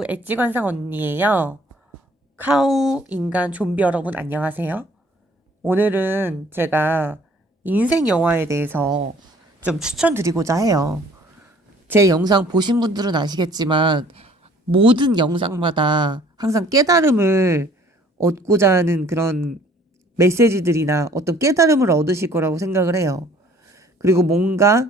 엣지관상 언니예요. 카우 인간 좀비 여러분 안녕하세요. 오늘은 제가 인생 영화에 대해서 좀 추천드리고자 해요. 제 영상 보신 분들은 아시겠지만 모든 영상마다 항상 깨달음을 얻고자 하는 그런 메시지들이나 어떤 깨달음을 얻으실 거라고 생각을 해요. 그리고 뭔가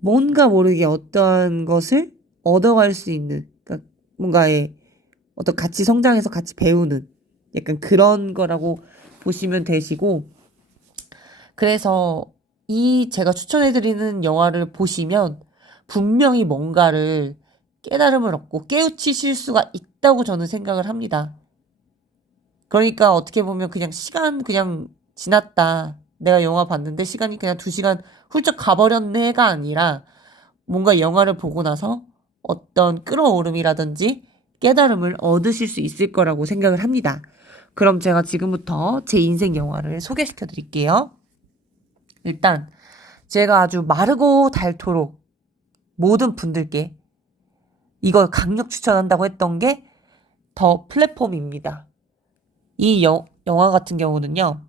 모르게 어떠한 것을 얻어갈 수 있는, 그러니까 뭔가의 어떤 같이 성장해서 같이 배우는 약간 그런 거라고 보시면 되시고, 그래서 이 제가 추천해드리는 영화를 보시면 분명히 뭔가를 깨달음을 얻고 깨우치실 수가 있다고 저는 생각을 합니다. 그러니까 어떻게 보면 그냥 시간 그냥 지났다. 내가 영화 봤는데 시간이 그냥 2시간 훌쩍 가버렸네가 아니라 뭔가 영화를 보고 나서 어떤 끌어오름이라든지 깨달음을 얻으실 수 있을 거라고 생각을 합니다. 그럼 제가 지금부터 제 인생 영화를 소개시켜 드릴게요. 일단 제가 아주 마르고 닳도록 모든 분들께 이걸 강력 추천한다고 했던 게 더 플랫폼입니다. 이 영화 같은 경우는요.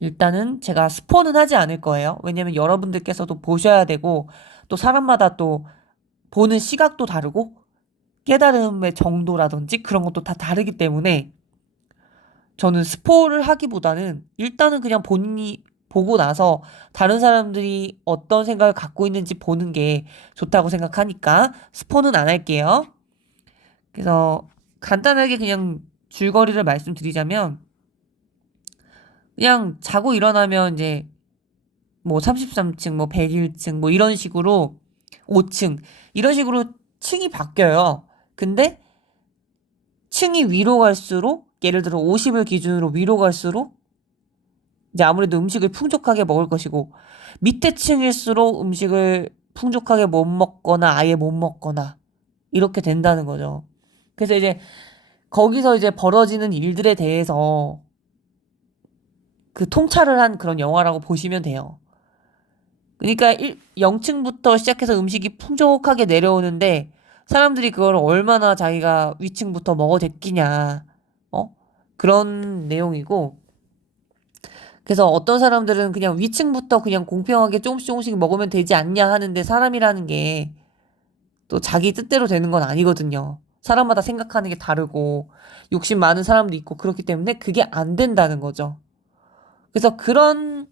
일단은 제가 스포는 하지 않을 거예요. 왜냐면 여러분들께서도 보셔야 되고 또 사람마다 또 보는 시각도 다르고 깨달음의 정도라든지 그런 것도 다 다르기 때문에 저는 스포를 하기보다는 일단은 그냥 본인이 보고 나서 다른 사람들이 어떤 생각을 갖고 있는지 보는 게 좋다고 생각하니까 스포는 안 할게요. 그래서 간단하게 그냥 줄거리를 말씀드리자면 그냥 자고 일어나면 이제 뭐 33층, 뭐 101층, 뭐 이런 식으로 5층, 이런 식으로 층이 바뀌어요. 근데 층이 위로 갈수록 예를 들어 50을 기준으로 위로 갈수록 이제 아무래도 음식을 풍족하게 먹을 것이고 밑에 층일수록 음식을 풍족하게 못 먹거나 아예 못 먹거나 이렇게 된다는 거죠. 그래서 이제 거기서 이제 벌어지는 일들에 대해서 그 통찰을 한 그런 영화라고 보시면 돼요. 그러니까 0층부터 시작해서 음식이 풍족하게 내려오는데 사람들이 그걸 얼마나 자기가 위층부터 먹어댔기냐. 어? 그런 내용이고 그래서 어떤 사람들은 그냥 위층부터 그냥 공평하게 조금씩 조금씩 먹으면 되지 않냐 하는데 사람이라는 게 또 자기 뜻대로 되는 건 아니거든요. 사람마다 생각하는 게 다르고 욕심 많은 사람도 있고 그렇기 때문에 그게 안 된다는 거죠. 그래서 그런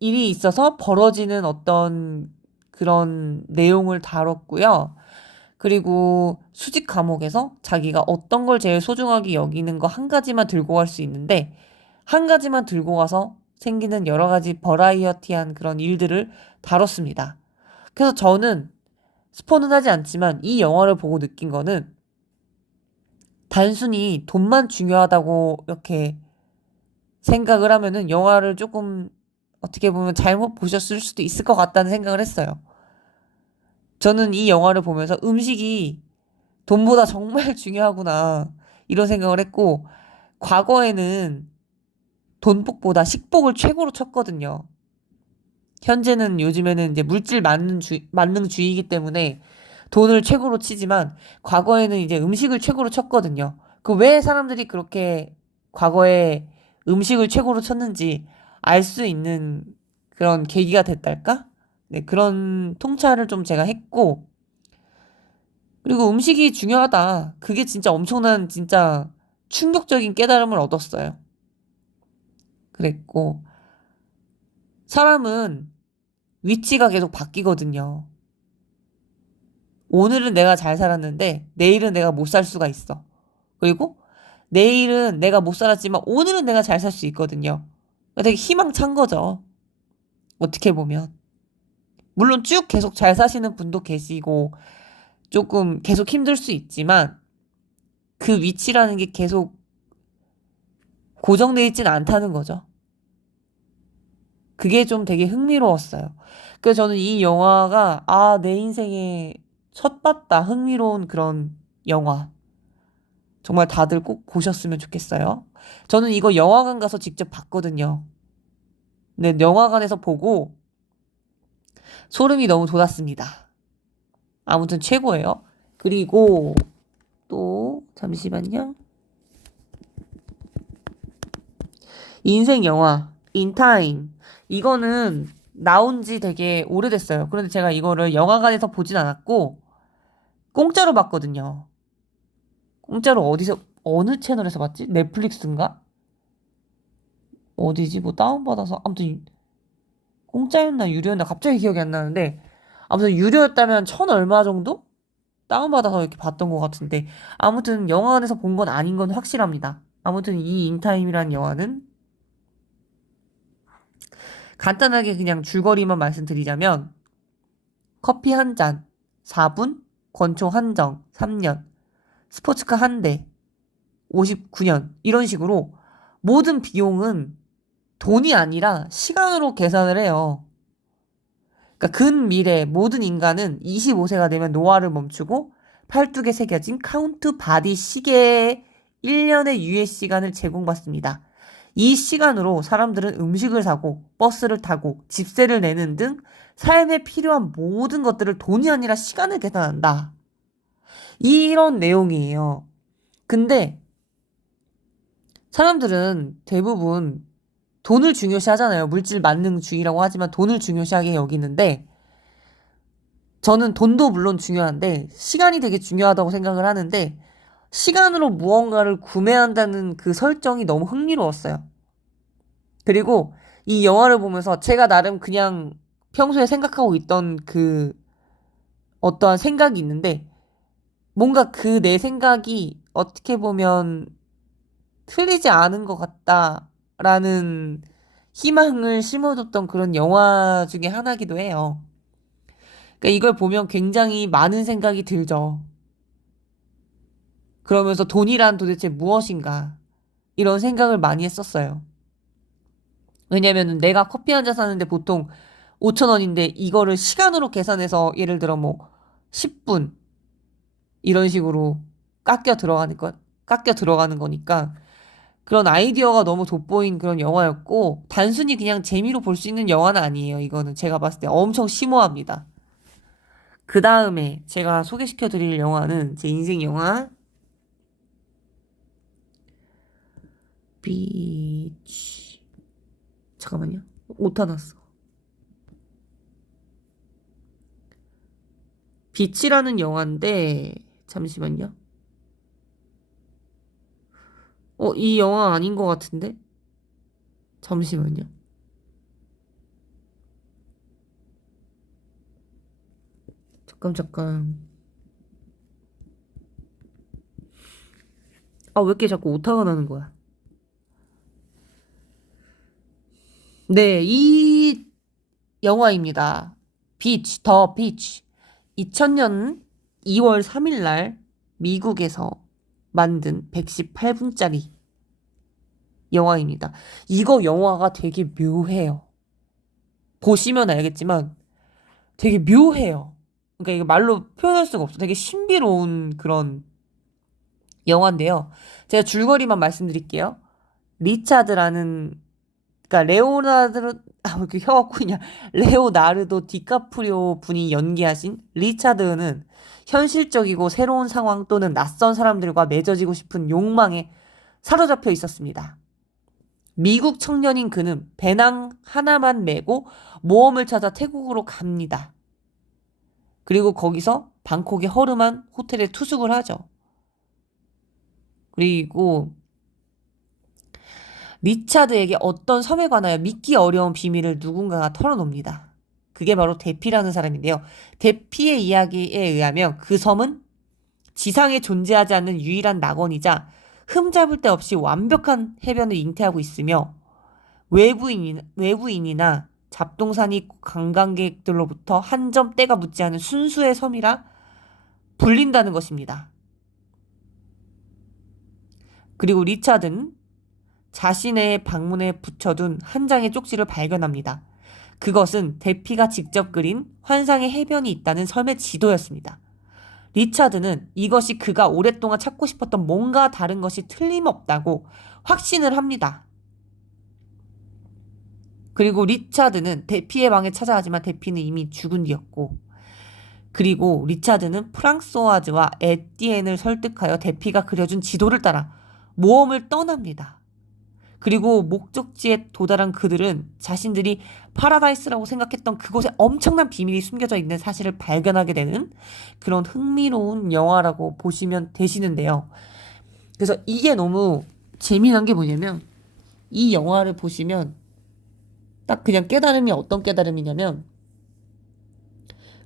일이 있어서 벌어지는 어떤 그런 내용을 다뤘고요. 그리고 수직 과목에서 자기가 어떤 걸 제일 소중하게 여기는 거 한 가지만 들고 갈 수 있는데 한 가지만 들고 가서 생기는 여러 가지 버라이어티한 그런 일들을 다뤘습니다. 그래서 저는 스포는 하지 않지만 이 영화를 보고 느낀 거는 단순히 돈만 중요하다고 이렇게 생각을 하면은 영화를 조금 어떻게 보면 잘못 보셨을 수도 있을 것 같다는 생각을 했어요. 저는 이 영화를 보면서 음식이 돈보다 정말 중요하구나 이런 생각을 했고 과거에는 돈복보다 식복을 최고로 쳤거든요. 현재는 요즘에는 이제 물질 만능주의이기 때문에 돈을 최고로 치지만 과거에는 이제 음식을 최고로 쳤거든요. 그 왜 사람들이 그렇게 과거에 음식을 최고로 쳤는지 알 수 있는 그런 계기가 됐달까? 네, 그런 통찰을 좀 제가 했고, 그리고 음식이 중요하다. 그게 진짜 엄청난 진짜 충격적인 깨달음을 얻었어요. 그랬고, 사람은 위치가 계속 바뀌거든요. 오늘은 내가 잘 살았는데 내일은 내가 못 살 수가 있어. 그리고 내일은 내가 못 살았지만 오늘은 내가 잘 살 수 있거든요. 되게 희망찬 거죠. 어떻게 보면. 물론 쭉 계속 잘 사시는 분도 계시고 조금 계속 힘들 수 있지만 그 위치라는 게 계속 고정돼 있진 않다는 거죠. 그게 좀 되게 흥미로웠어요. 그래서 저는 이 영화가 내 인생에 첫 봤다 흥미로운 그런 영화. 정말 다들 꼭 보셨으면 좋겠어요. 저는 이거 영화관 가서 직접 봤거든요. 네, 영화관에서 보고 소름이 너무 돋았습니다. 아무튼 최고예요. 그리고 또 잠시만요. 인생 영화 인타임 이거는 나온 지 되게 오래됐어요. 그런데 제가 이거를 영화관에서 보진 않았고 공짜로 봤거든요. 공짜로 어디서 어느 채널에서 봤지? 넷플릭스인가? 어디지? 뭐 다운받아서 아무튼 공짜였나 유료였나 갑자기 기억이 안 나는데 아무튼 유료였다면 천 얼마 정도? 다운받아서 이렇게 봤던 것 같은데 아무튼 영화관에서 본 건 아닌 건 확실합니다. 아무튼 이 인타임이라는 영화는 간단하게 그냥 줄거리만 말씀드리자면 커피 한 잔, 4분, 권총 한정, 3년, 스포츠카 한 대, 59년 이런 식으로 모든 비용은 돈이 아니라 시간으로 계산을 해요. 그러니까 근미래 모든 인간은 25세가 되면 노화를 멈추고 팔뚝에 새겨진 카운트 바디 시계에 1년의 유예 시간을 제공받습니다. 이 시간으로 사람들은 음식을 사고 버스를 타고 집세를 내는 등 삶에 필요한 모든 것들을 돈이 아니라 시간을 계산한다. 이런 내용이에요. 근데 사람들은 대부분 돈을 중요시 하잖아요. 물질 만능주의라고 하지만 돈을 중요시하게 여기는데 저는 돈도 물론 중요한데 시간이 되게 중요하다고 생각을 하는데 시간으로 무언가를 구매한다는 그 설정이 너무 흥미로웠어요. 그리고 이 영화를 보면서 제가 나름 그냥 평소에 생각하고 있던 그 어떠한 생각이 있는데 뭔가 그 내 생각이 어떻게 보면 틀리지 않은 것 같다라는 희망을 심어줬던 그런 영화 중에 하나기도 해요. 그러니까 이걸 보면 굉장히 많은 생각이 들죠. 그러면서 돈이란 도대체 무엇인가 이런 생각을 많이 했었어요. 왜냐면은 내가 커피 한 잔 사는데 보통 5천 원인데 이거를 시간으로 계산해서 예를 들어 뭐 10분 이런 식으로 깎여 들어가는 거니까 그런 아이디어가 너무 돋보인 그런 영화였고 단순히 그냥 재미로 볼 수 있는 영화는 아니에요. 이거는 제가 봤을 때 엄청 심오합니다. 그 다음에 제가 소개시켜 드릴 영화는 제 인생 영화 비치 잠깐만요. 오타 났어. 비치라는 영화인데 잠시만요. 이 영화 아닌 것 같은데? 잠시만요. 잠깐. 아, 왜 이렇게 자꾸 오타가 나는 거야? 네, 이 영화입니다. 비치, 더 비치. 2000년 2월 3일 날 미국에서 만든 118분짜리 영화입니다. 이거 영화가 되게 묘해요. 보시면 알겠지만 되게 묘해요. 그러니까 이거 말로 표현할 수가 없어. 되게 신비로운 그런 영화인데요. 제가 줄거리만 말씀드릴게요. 리차드라는 그러니까 왜 이렇게 혀가 꼬이냐. 레오나르도 디카프리오 분이 연기하신 리차드는 현실적이고 새로운 상황 또는 낯선 사람들과 맺어지고 싶은 욕망에 사로잡혀 있었습니다. 미국 청년인 그는 배낭 하나만 메고 모험을 찾아 태국으로 갑니다. 그리고 거기서 방콕의 허름한 호텔에 투숙을 하죠. 그리고 리차드에게 어떤 섬에 관하여 믿기 어려운 비밀을 누군가가 털어놉니다. 그게 바로 대피라는 사람인데요. 대피의 이야기에 의하면 그 섬은 지상에 존재하지 않는 유일한 낙원이자 흠잡을 데 없이 완벽한 해변을 잉태하고 있으며 외부인이나 잡동사니 관광객들로부터 한 점 때가 묻지 않은 순수의 섬이라 불린다는 것입니다. 그리고 리차드는 자신의 방문에 붙여둔 한 장의 쪽지를 발견합니다. 그것은 대피가 직접 그린 환상의 해변이 있다는 섬의 지도였습니다. 리차드는 이것이 그가 오랫동안 찾고 싶었던 뭔가 다른 것이 틀림없다고 확신을 합니다. 그리고 리차드는 대피의 방에 찾아가지만 대피는 이미 죽은 뒤였고 그리고 리차드는 프랑소와즈와 에티엔을 설득하여 대피가 그려준 지도를 따라 모험을 떠납니다. 그리고 목적지에 도달한 그들은 자신들이 파라다이스라고 생각했던 그곳에 엄청난 비밀이 숨겨져 있는 사실을 발견하게 되는 그런 흥미로운 영화라고 보시면 되시는데요. 그래서 이게 너무 재미난 게 뭐냐면 이 영화를 보시면 딱 그냥 깨달음이 어떤 깨달음이냐면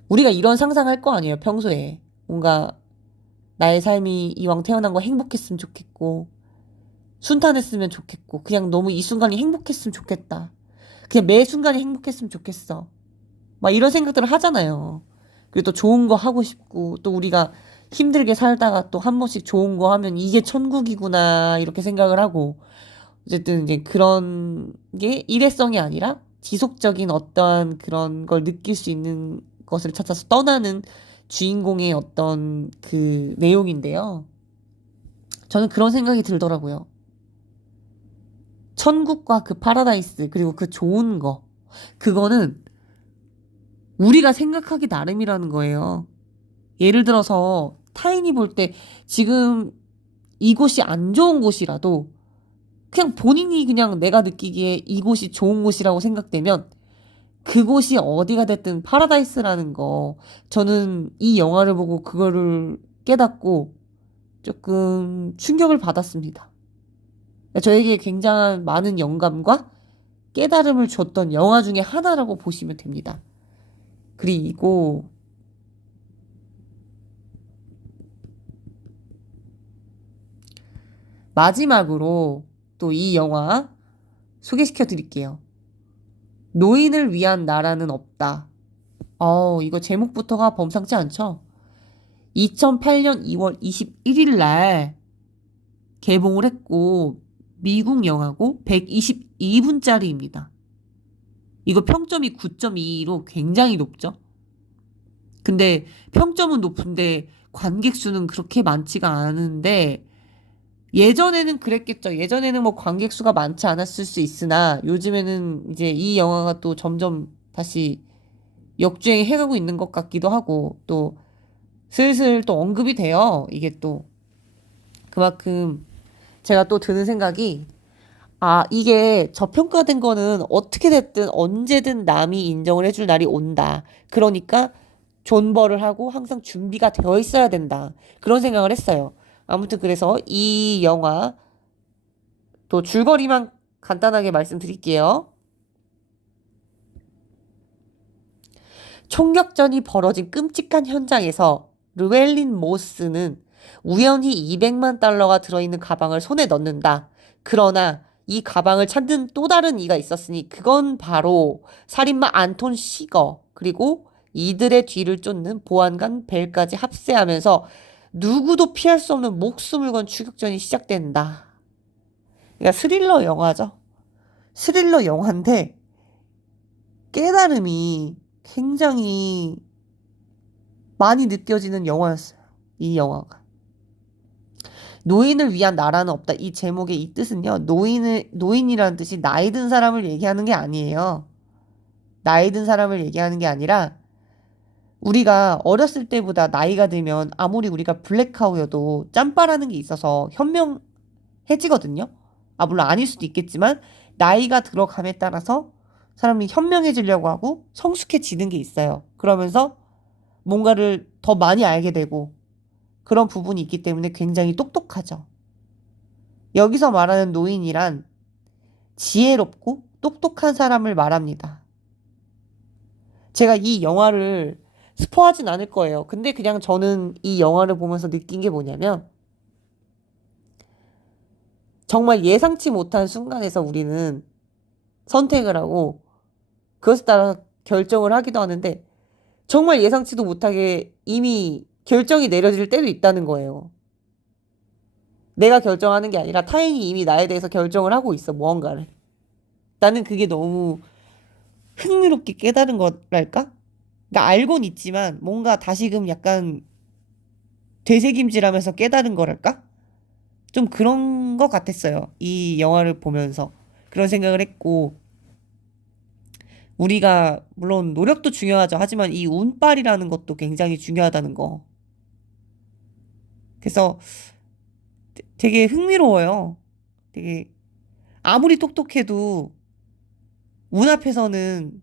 우리가 이런 상상할 거 아니에요, 평소에. 뭔가 나의 삶이 이왕 태어난 거 행복했으면 좋겠고 순탄했으면 좋겠고 그냥 너무 이 순간이 행복했으면 좋겠다. 그냥 매 순간이 행복했으면 좋겠어. 막 이런 생각들을 하잖아요. 그리고 또 좋은 거 하고 싶고 또 우리가 힘들게 살다가 또 한 번씩 좋은 거 하면 이게 천국이구나 이렇게 생각을 하고 어쨌든 이제 그런 게 일회성이 아니라 지속적인 어떠한 그런 걸 느낄 수 있는 것을 찾아서 떠나는 주인공의 어떤 그 내용인데요. 저는 그런 생각이 들더라고요. 천국과 그 파라다이스 그리고 그 좋은 거 그거는 우리가 생각하기 나름이라는 거예요. 예를 들어서 타인이 볼 때 지금 이곳이 안 좋은 곳이라도 그냥 본인이 그냥 내가 느끼기에 이곳이 좋은 곳이라고 생각되면 그곳이 어디가 됐든 파라다이스라는 거 저는 이 영화를 보고 그거를 깨닫고 조금 충격을 받았습니다. 저에게 굉장한 많은 영감과 깨달음을 줬던 영화 중에 하나라고 보시면 됩니다. 그리고 마지막으로 또 이 영화 소개시켜 드릴게요. 노인을 위한 나라는 없다. 이거 제목부터가 범상치 않죠? 2008년 2월 21일 날 개봉을 했고 미국 영화고 122분짜리입니다. 이거 평점이 9.2로 굉장히 높죠? 근데 평점은 높은데 관객 수는 그렇게 많지가 않은데 예전에는 그랬겠죠. 예전에는 뭐 관객 수가 많지 않았을 수 있으나 요즘에는 이제 이 영화가 또 점점 다시 역주행해가고 있는 것 같기도 하고 또 슬슬 또 언급이 돼요. 이게 또 그만큼 제가 또 드는 생각이 이게 저평가된 거는 어떻게 됐든 언제든 남이 인정을 해줄 날이 온다. 그러니까 존버를 하고 항상 준비가 되어 있어야 된다. 그런 생각을 했어요. 아무튼 그래서 이 영화 또 줄거리만 간단하게 말씀드릴게요. 총격전이 벌어진 끔찍한 현장에서 르웰린 모스는 우연히 200만 달러가 들어있는 가방을 손에 넣는다. 그러나 이 가방을 찾는 또 다른 이가 있었으니 그건 바로 살인마 안톤 시거 그리고 이들의 뒤를 쫓는 보안관 벨까지 합세하면서 누구도 피할 수 없는 목숨을 건 추격전이 시작된다. 그러니까 스릴러 영화죠. 스릴러 영화인데 깨달음이 굉장히 많이 느껴지는 영화였어요. 이 영화가. 노인을 위한 나라는 없다. 이 제목의 이 뜻은요. 노인이라는 뜻이 나이 든 사람을 얘기하는 게 아니에요. 나이 든 사람을 얘기하는 게 아니라 우리가 어렸을 때보다 나이가 들면 아무리 우리가 블랙카우여도 짬바라는 게 있어서 현명해지거든요. 물론 아닐 수도 있겠지만 나이가 들어감에 따라서 사람이 현명해지려고 하고 성숙해지는 게 있어요. 그러면서 뭔가를 더 많이 알게 되고 그런 부분이 있기 때문에 굉장히 똑똑하죠. 여기서 말하는 노인이란 지혜롭고 똑똑한 사람을 말합니다. 제가 이 영화를 스포하진 않을 거예요. 근데 그냥 저는 이 영화를 보면서 느낀 게 뭐냐면 정말 예상치 못한 순간에서 우리는 선택을 하고 그것에 따라 결정을 하기도 하는데 정말 예상치도 못하게 이미 결정이 내려질 때도 있다는 거예요. 내가 결정하는 게 아니라 타인이 이미 나에 대해서 결정을 하고 있어, 무언가를. 나는 그게 너무 흥미롭게 깨달은 거랄까? 그러니까 알고는 있지만 뭔가 다시금 약간 되새김질하면서 깨달은 거랄까? 좀 그런 것 같았어요. 이 영화를 보면서. 그런 생각을 했고 우리가 물론 노력도 중요하죠. 하지만 이 운빨이라는 것도 굉장히 중요하다는 거. 그래서 되게 흥미로워요. 되게 아무리 똑똑해도 운 앞에서는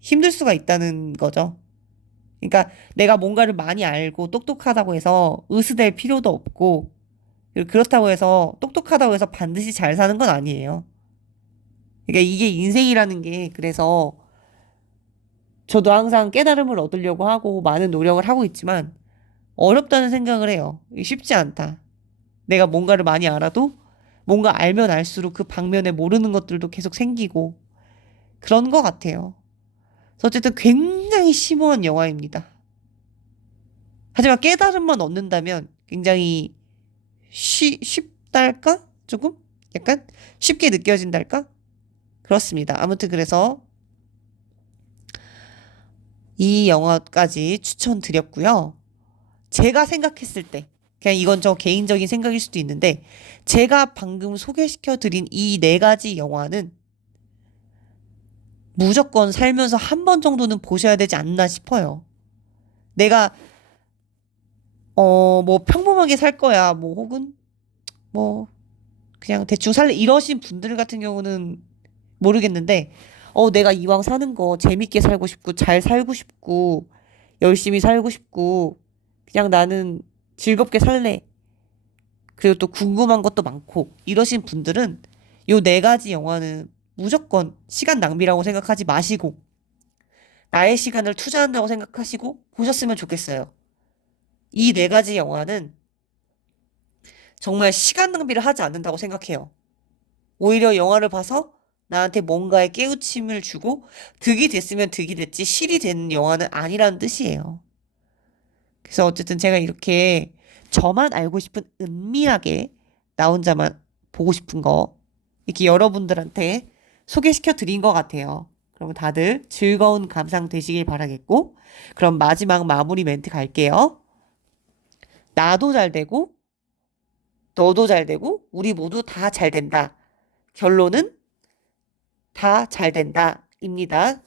힘들 수가 있다는 거죠. 그러니까 내가 뭔가를 많이 알고 똑똑하다고 해서 으스댈 필요도 없고 그리고 그렇다고 해서 똑똑하다고 해서 반드시 잘 사는 건 아니에요. 그러니까 이게 인생이라는 게 그래서 저도 항상 깨달음을 얻으려고 하고 많은 노력을 하고 있지만 어렵다는 생각을 해요. 이게 쉽지 않다. 내가 뭔가를 많이 알아도 뭔가 알면 알수록 그 방면에 모르는 것들도 계속 생기고 그런 것 같아요. 그래서 어쨌든 굉장히 심오한 영화입니다. 하지만 깨달음만 얻는다면 굉장히 쉽달까? 조금? 약간 쉽게 느껴진달까? 그렇습니다. 아무튼 그래서 이 영화까지 추천드렸고요. 제가 생각했을 때, 그냥 이건 저 개인적인 생각일 수도 있는데, 제가 방금 소개시켜드린 이 네 가지 영화는 무조건 살면서 한 번 정도는 보셔야 되지 않나 싶어요. 내가, 뭐 평범하게 살 거야, 뭐 혹은 뭐 그냥 대충 살래 이러신 분들 같은 경우는 모르겠는데, 내가 이왕 사는 거 재밌게 살고 싶고, 잘 살고 싶고, 열심히 살고 싶고, 그냥 나는 즐겁게 살래. 그리고 또 궁금한 것도 많고, 이러신 분들은 요 네 가지 영화는 무조건 시간 낭비라고 생각하지 마시고, 나의 시간을 투자한다고 생각하시고 보셨으면 좋겠어요. 이 네 가지 영화는 정말 시간 낭비를 하지 않는다고 생각해요. 오히려 영화를 봐서 나한테 뭔가의 깨우침을 주고 득이 됐으면 득이 됐지 실이 되는 영화는 아니라는 뜻이에요. 그래서 어쨌든 제가 이렇게 저만 알고 싶은 은밀하게 나 혼자만 보고 싶은 거 이렇게 여러분들한테 소개시켜 드린 것 같아요. 그러면 다들 즐거운 감상 되시길 바라겠고 그럼 마지막 마무리 멘트 갈게요. 나도 잘 되고 너도 잘 되고 우리 모두 다 잘 된다. 결론은 다 잘 된다. 입니다.